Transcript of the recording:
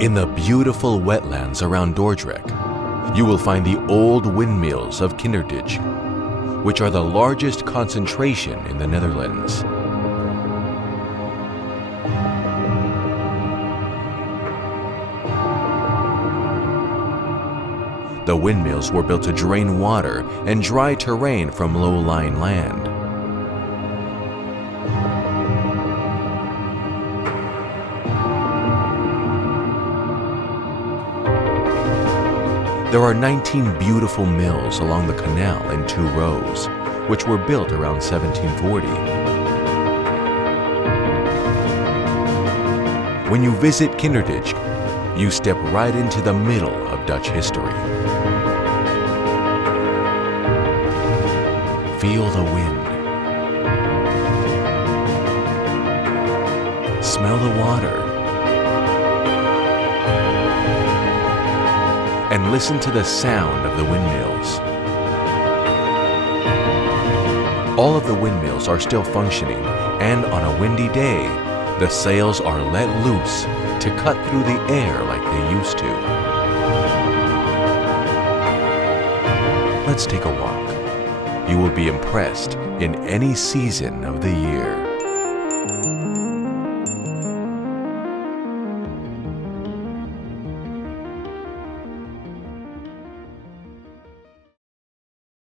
In the beautiful wetlands around Dordrecht, you will find the old windmills of Kinderdijk, which are the largest concentration in the Netherlands. The windmills were built to drain water and dry terrain from low-lying land. There are 19 beautiful mills along the canal in 2 rows, which were built around 1740. When you visit Kinderdijk, you step right into the middle of Dutch history. Feel the wind. Smell the water. And listen to the sound of the windmills. All of the windmills are still functioning, and on a windy day, the sails are let loose to cut through the air like they used to. Let's take a walk. You will be impressed in any season of the year.